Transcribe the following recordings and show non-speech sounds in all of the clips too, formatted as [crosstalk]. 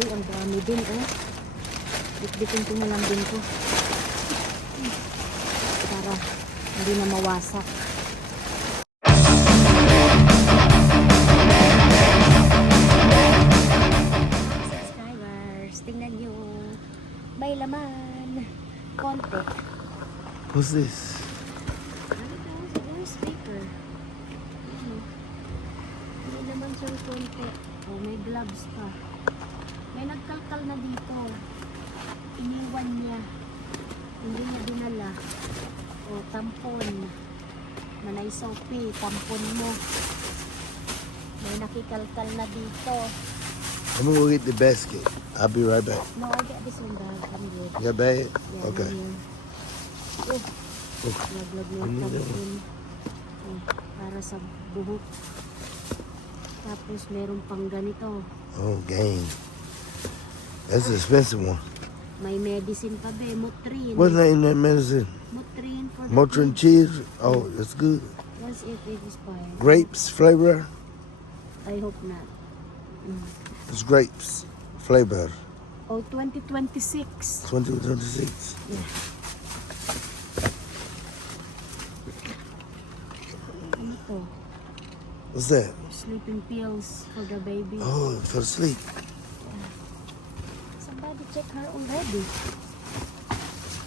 Uy, ang dami din eh. Bitbitin ko na lang din ko. Para hindi na mawasak. Subscribers, tingnan nyo. May laman. Konti. What's this? May laman siyang konti. Oh, may gloves pa. May nagkalkal na dito. Iniwan niya. Hindi niya dinala. O, tampon. Manay soapy, tampon mo. May nakikalkal na dito. I'm gonna go get the basket. I'll be right back. No, I get this one bag. I'm good. You got bag? Yeah, Okay. Oh, Oh. laglag na yung tampon. Oh, para sa buhok. Tapos meron pang ganito. Oh, game. That's an expensive one. May medicine pa be, Motrin. What's that in that medicine? Motrin for the Motrin cheese? Oh, that's good. Once it is expired. Grapes flavor? I hope not. Mm. It's grapes flavor. Oh, 2026. 2026. Yeah. Ano to? What's that? Sleeping pills for the baby. Oh, for sleep. Check her already.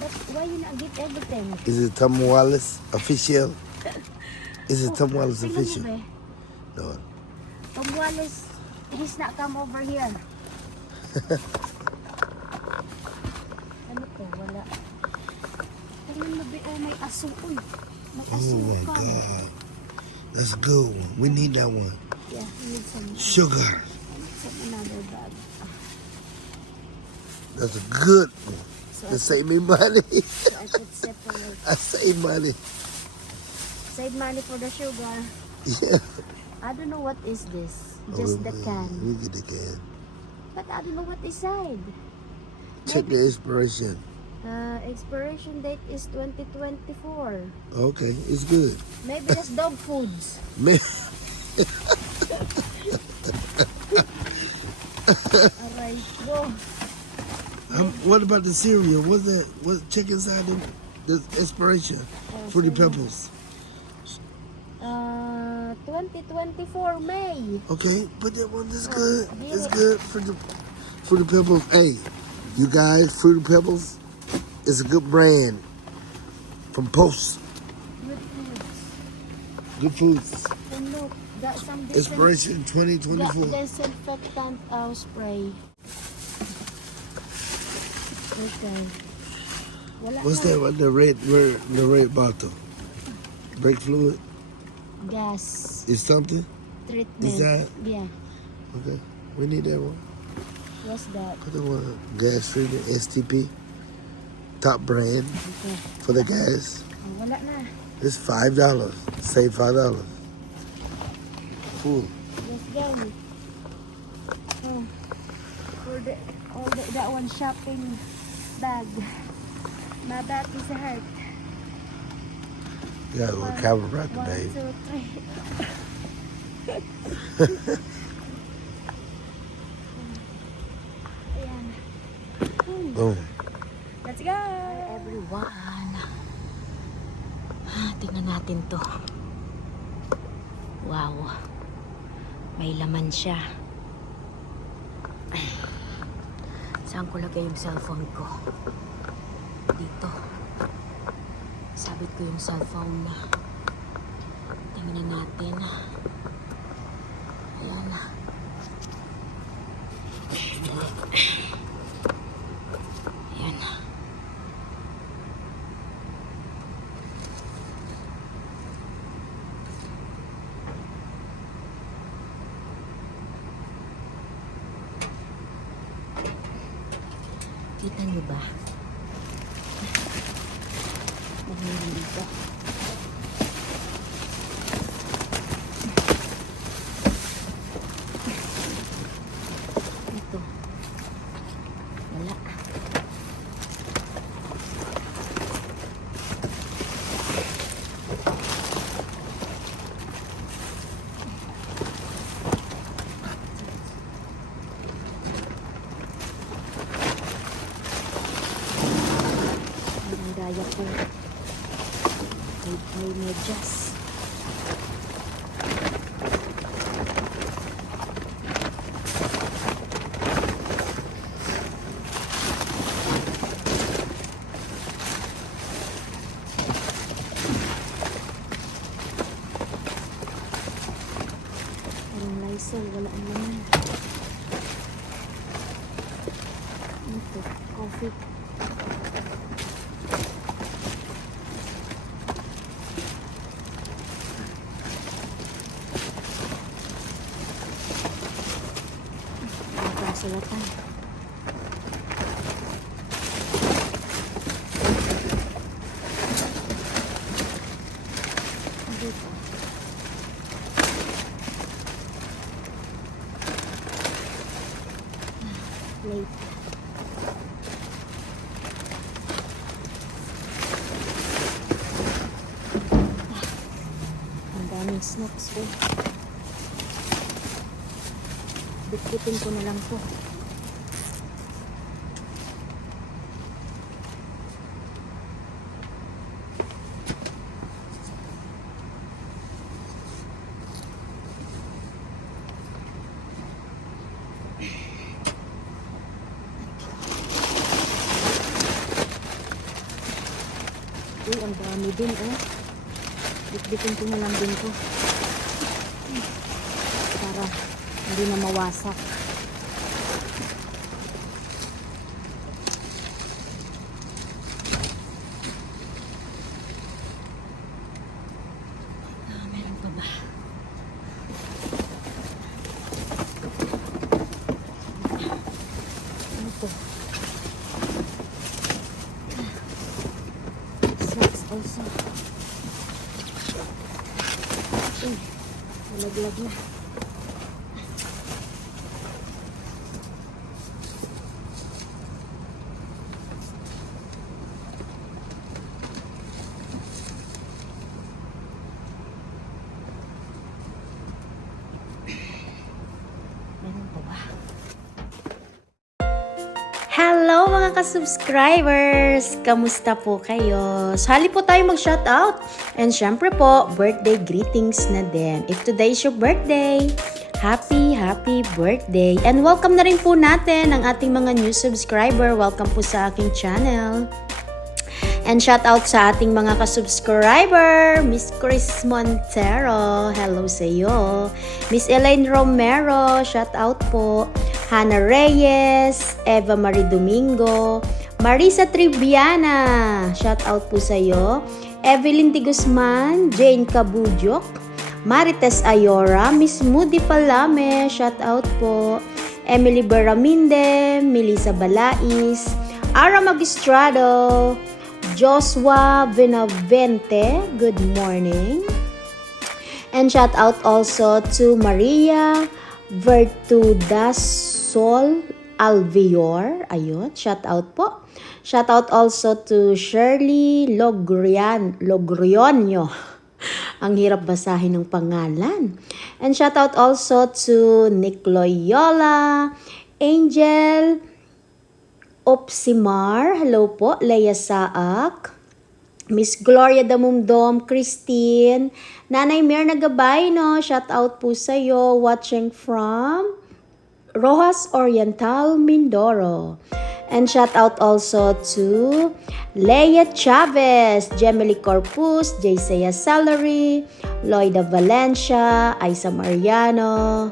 But why you not get everything? Is it Tom Wallace official? Is it oh, Tom Wallace official? No. Tom Wallace, he's not come over here. [laughs] ano to? Wala. Tingnan mo be, oh may aso. Uy, may Oh my. God. That's a good one. We need that one. Yeah, we need some, Sugar. some another bag. That's a good one. So, To save me money. [laughs] so I could separate. [laughs] I save money. Save money for the sugar. Yeah. I don't know what is this. Just the Oh, can. We get the can. But I don't know what inside. Check the expiration. Uh, expiration date is 2024. Okay, it's good. Maybe that's dog foods. [laughs] Alright, go. Um, what about the cereal? What's that? What check inside the, the inspiration? Oh, Fruity cereal. Pebbles. Uh, 2024 May. Okay, but that one is Oh, good. It's really? good. Fruity, Fruity Pebbles. Hey, you guys, Fruity Pebbles is a good brand from Post. Good foods. Good foods. And look, got some Inspiration got 2024. disinfectant uh, spray. Okay. Wala What's that? What the red, red, the red bottle? Brake fluid Gas is something. treatment. Is that- Yeah. Okay, we need that one. What's that? Put the one gas treatment STP, top brand Okay. for the gas. Wala na. It's five dollars. Save five dollars. Cool. Let's. Oh, for the, all the, that one shopping bag. My back is hurt. You got a little chiropractor, One, babe. two, three. Boom. Let's go! Everyone. Ah, Tingnan natin to. Wow. May laman siya. Saan ko lagay yung cellphone ko? Dito. Sabit ko yung cellphone. Tingnan natin. Ayan. Ayan. Kita niyo ba? Meron dito. Ito. Wala. ko. May, may medyas. Parang Lysol, wala ang laman. Ito, coffee. Nakasulatan. Dito. Late. Ang daming snacks ko. Bitbitin ko na lang to. Uy, ang dami din, oh. Bitbitin ko na lang din to. Para hindi na mawasak. Ah? Ano also. Uy, malaglag na. Meron pa ba? Hello mga ka-subscribers! Kamusta po kayo? Sali po tayo mag-shoutout. And syempre po, birthday greetings na din. If today is your birthday, happy, happy birthday. And welcome na rin po natin ang ating mga new subscriber. Welcome po sa aking channel. And shout out sa ating mga ka-subscriber, Miss Chris Montero, hello sa iyo. Miss Elaine Romero, shout out po. Hannah Reyes, Eva Marie Domingo, Marisa Triviana, shout out po sa iyo. Evelyn Di Guzman, Jane Cabujok, Marites Ayora, Miss Moody Palame, shout out po. Emily Baraminde, Melissa Balais, Ara Magistrado, Joshua Benavente, good morning. And shout out also to Maria Vertudas Sol Alvior. Ayun, shout out po. Shout out also to Shirley Logrian, Logrionio. [laughs] Ang hirap basahin ng pangalan. And shout out also to Nick Loyola, Angel Opsimar, hello po, Leia Saak, Miss Gloria Damumdom, Christine, Nanay Mirna Gabay, no, shout out po sa iyo, watching from Rojas Oriental, Mindoro. And shout out also to Leia Chavez, Gemily Corpus, Jaysea Salary, Loida Valencia, Isa Mariano,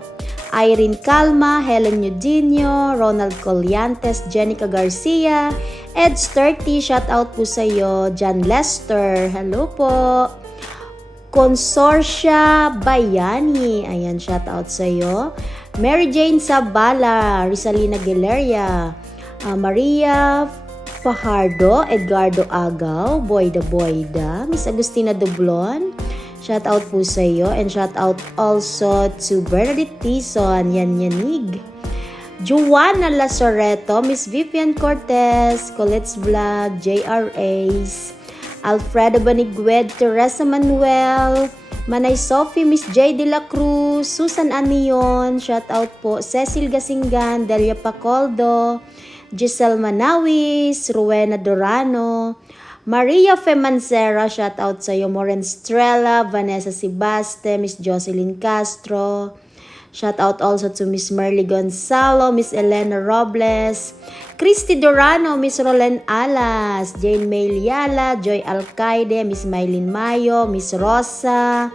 Irene Calma, Helen Eudinio, Ronald Colliantes, Jenica Garcia, Eds 30, shout out po sa iyo, John Lester, hello po. Consortia Bayani, ayan, shout out sa iyo. Mary Jane Sabala, Rizalina Gileria, ah, Maria Fajardo, Edgardo Agaw, Boyda Boyda, Miss Agustina Dublon, Shout out po sa iyo and shout out also to Bernadette Tison, Yan Yanig. Juana Lasoreto, Miss Vivian Cortez, Colette's Vlog, JR Ace, Alfredo Banigued, Teresa Manuel, Manay Sophie, Miss J. De La Cruz, Susan Anion, shout out po, Cecil Gasingan, Delia Pacoldo, Giselle Manawis, Rowena Dorano, Maria Femancera, shout out sa iyo. Moren Strella, Vanessa Sibaste, Miss Jocelyn Castro. Shout out also to Miss Merly Gonzalo, Miss Elena Robles, Christy Dorano, Miss Roland Alas, Jane May Liala, Joy Alcaide, Miss Mylene Mayo, Miss Rosa,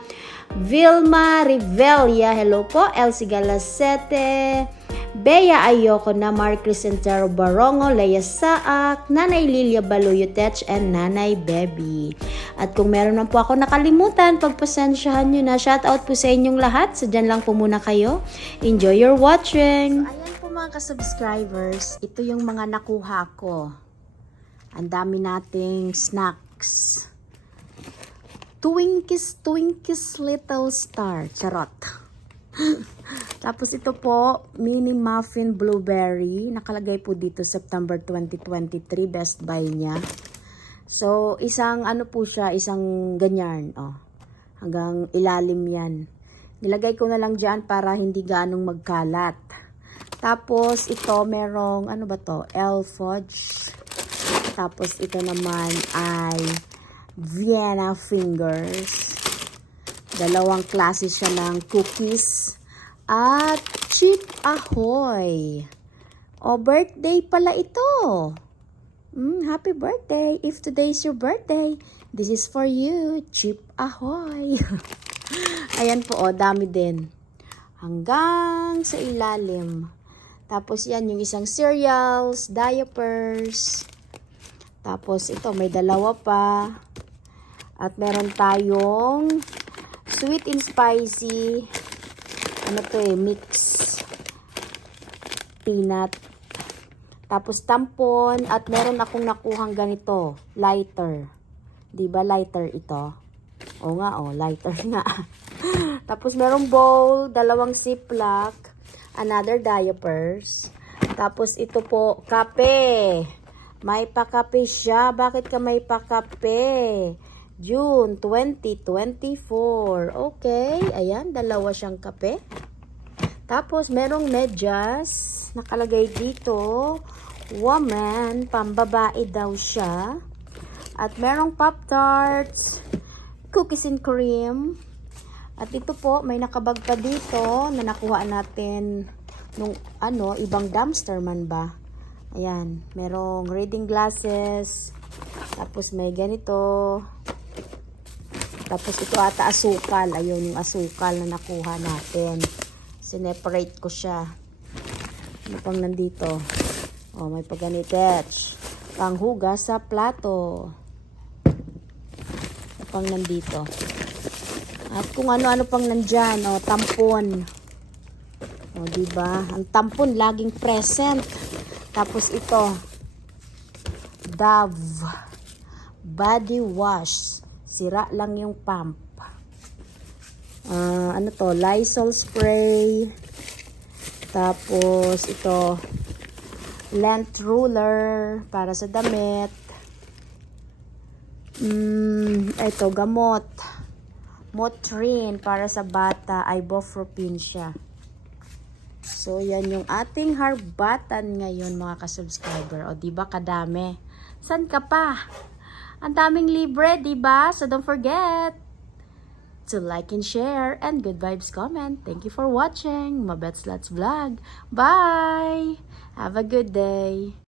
Vilma Rivelia, hello po, Elsie Galasete, Bea Ayoko na, Mark Crisentero Barongo, Leia Saak, Nanay Lilia Baluyotech, and Nanay Bebby. At kung meron man po ako nakalimutan, pagpasensyahan nyo na. Shout out po sa inyong lahat. So, dyan lang po muna kayo. Enjoy your watching! So, ayan po mga ka-subscribers. Ito yung mga nakuha ko. Ang dami nating snacks. Twinkies, Twinkies Little Star. Charot. [laughs] Tapos ito po, mini muffin blueberry. Nakalagay po dito September 2023, best buy niya. So, isang ano po siya, isang ganyan. Oh, hanggang ilalim yan. Nilagay ko na lang dyan para hindi ganong magkalat. Tapos, ito merong, ano ba to? El Fudge. Tapos, ito naman ay Vienna Fingers. Dalawang klase siya ng cookies. At Chip Ahoy. O, birthday pala ito. Mm, happy birthday. If today is your birthday, this is for you. Chip Ahoy. [laughs] Ayan po, o, dami din. Hanggang sa ilalim. Tapos yan, yung isang cereals, diapers. Tapos ito, may dalawa pa. At meron tayong sweet and spicy. Ano to eh, mix. Peanut. Tapos tampon. At meron akong nakuhang ganito. Lighter. Di ba lighter ito? O nga, o. Lighter [laughs] nga. Tapos merong bowl. Dalawang ziplock. Another diapers. Tapos ito po, kape. May pakape siya. Bakit ka may pakape? June 2024. Okay. Ayan, dalawa siyang kape. Tapos, merong medyas. Nakalagay dito. Woman. Pambabae daw siya. At merong Pop-Tarts. Cookies and cream. At ito po, may nakabag pa dito na nakuha natin nung ano, ibang dumpster man ba. Ayan, merong reading glasses. Tapos may ganito. Tapos ito ata asukal. Ayun yung asukal na nakuha natin. Sineparate ko siya. Ano pang nandito? Oh, may paganitech. Panghugas sa plato. Ano pang nandito? At kung ano-ano pang nandyan, oh, tampon. O, di ba? Ang tampon laging present. Tapos ito, Dove body wash. Sira lang yung pump. Ah, ano to? Lysol spray. Tapos ito, length ruler para sa damit. Mm, ito, gamot. Motrin para sa bata. Ibuprofen siya. So, yan yung ating harbatan ngayon mga ka-subscriber. O, di ba kadami? San ka pa? Ang daming libre, di ba? So, don't forget to like and share and good vibes comment. Thank you for watching. Mabets Let's Vlog. Bye! Have a good day.